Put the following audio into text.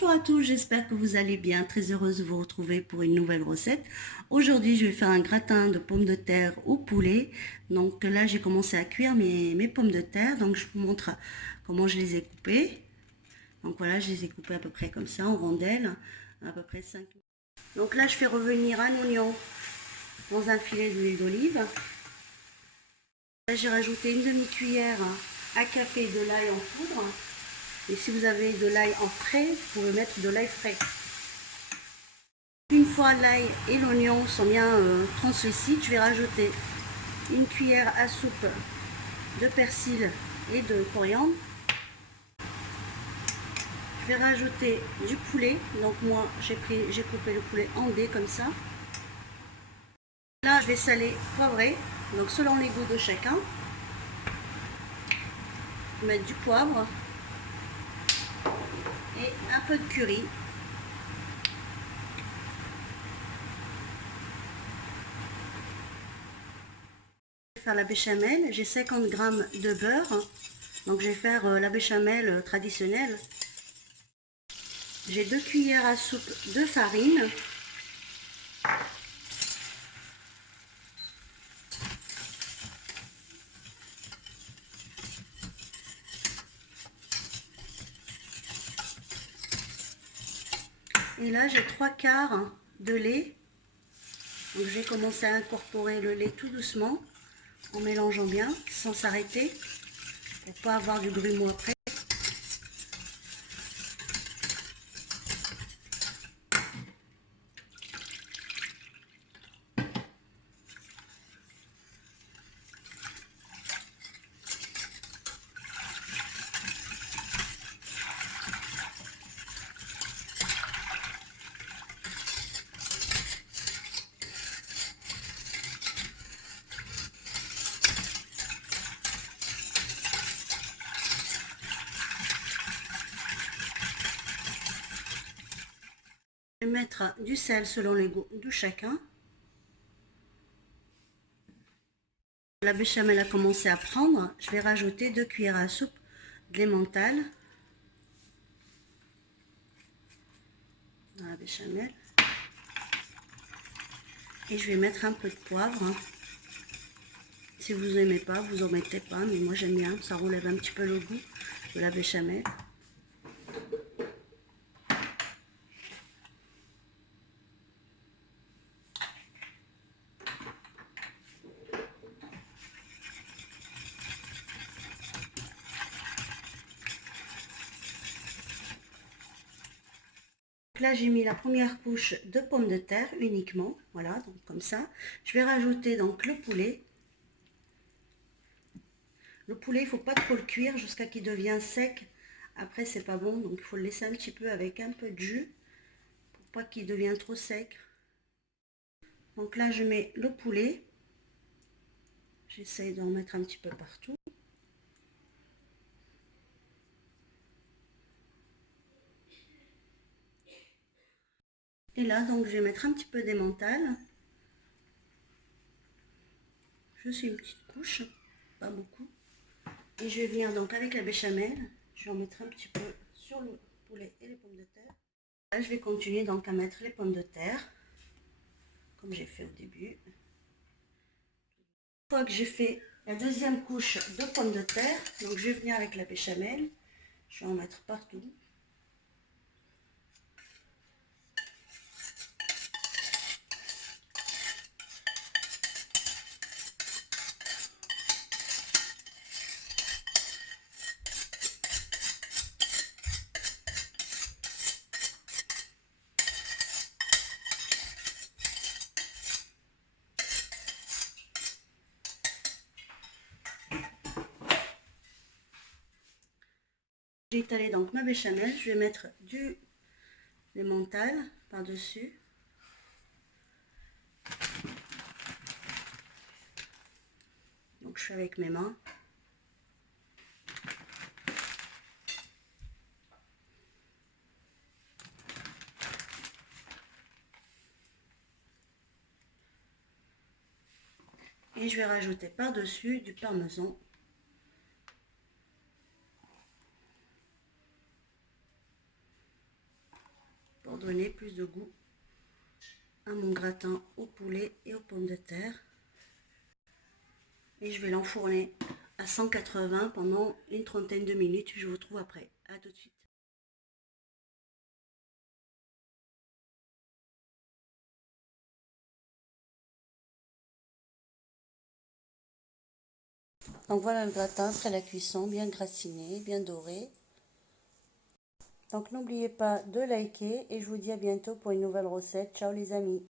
Bonjour à tous, j'espère que vous allez bien. Très heureuse de vous retrouver pour une nouvelle recette. Aujourd'hui, je vais faire un gratin de pommes de terre au poulet. Donc là, j'ai commencé à cuire mes pommes de terre. Donc je vous montre comment je les ai coupées. Donc voilà, je les ai coupées à peu près comme ça, en rondelles, à peu près 5. Donc là, je fais revenir un oignon dans un filet d'huile d'olive. Là, j'ai rajouté une demi-cuillère à café de l'ail en poudre. Et si vous avez de l'ail en frais, vous pouvez mettre de l'ail frais. Une fois l'ail et l'oignon sont bien translucides, je vais rajouter une cuillère à soupe de persil et de coriandre. Je vais rajouter du poulet. Donc moi, j'ai coupé le poulet en dés comme ça. Là, je vais saler, poivrer, donc selon les goûts de chacun. Je vais mettre du poivre et un peu de curry. Faire la béchamel, j'ai 50 g de beurre, donc je vais faire la béchamel traditionnelle. J'ai 2 cuillères à soupe de farine, et là j'ai 3/4 de lait. Donc je vais commencer à incorporer le lait tout doucement en mélangeant bien sans s'arrêter pour pas avoir du grumeau après. Je vais mettre du sel selon les goûts de chacun. La béchamel a commencé à prendre, je vais rajouter 2 cuillères à soupe d'emmental dans la béchamel. Et je vais mettre un peu de poivre. Si vous n'aimez pas, vous en mettez pas, mais moi j'aime bien, ça relève un petit peu le goût de la béchamel. Là, j'ai mis la première couche de pommes de terre uniquement, voilà, donc comme ça. Je vais rajouter donc le poulet. Le poulet, il ne faut pas trop le cuire jusqu'à qu'il devienne sec. Après, c'est pas bon, donc il faut le laisser un petit peu avec un peu de jus pour pas qu'il devienne trop sec. Donc là, je mets le poulet. J'essaye d'en mettre un petit peu partout. Et là, donc, je vais mettre un petit peu d'emmental. Juste une petite couche, pas beaucoup. Et je vais venir donc avec la béchamel. Je vais en mettre un petit peu sur le poulet et les pommes de terre. Là, je vais continuer donc à mettre les pommes de terre, comme j'ai fait au début. Une fois que j'ai fait la deuxième couche de pommes de terre, donc je vais venir avec la béchamel. Je vais en mettre partout. J'ai étalé donc ma béchamel, je vais mettre du emmental par-dessus. Donc je fais avec mes mains. Et je vais rajouter par-dessus du parmesan. pour donner plus de goût à mon gratin au poulet et aux pommes de terre. Et je vais l'enfourner à 180 pendant une trentaine de minutes. Je vous retrouve après. À tout de suite. Donc voilà le gratin après la cuisson, bien gratiné, bien doré. Donc n'oubliez pas de liker et je vous dis à bientôt pour une nouvelle recette. Ciao les amis!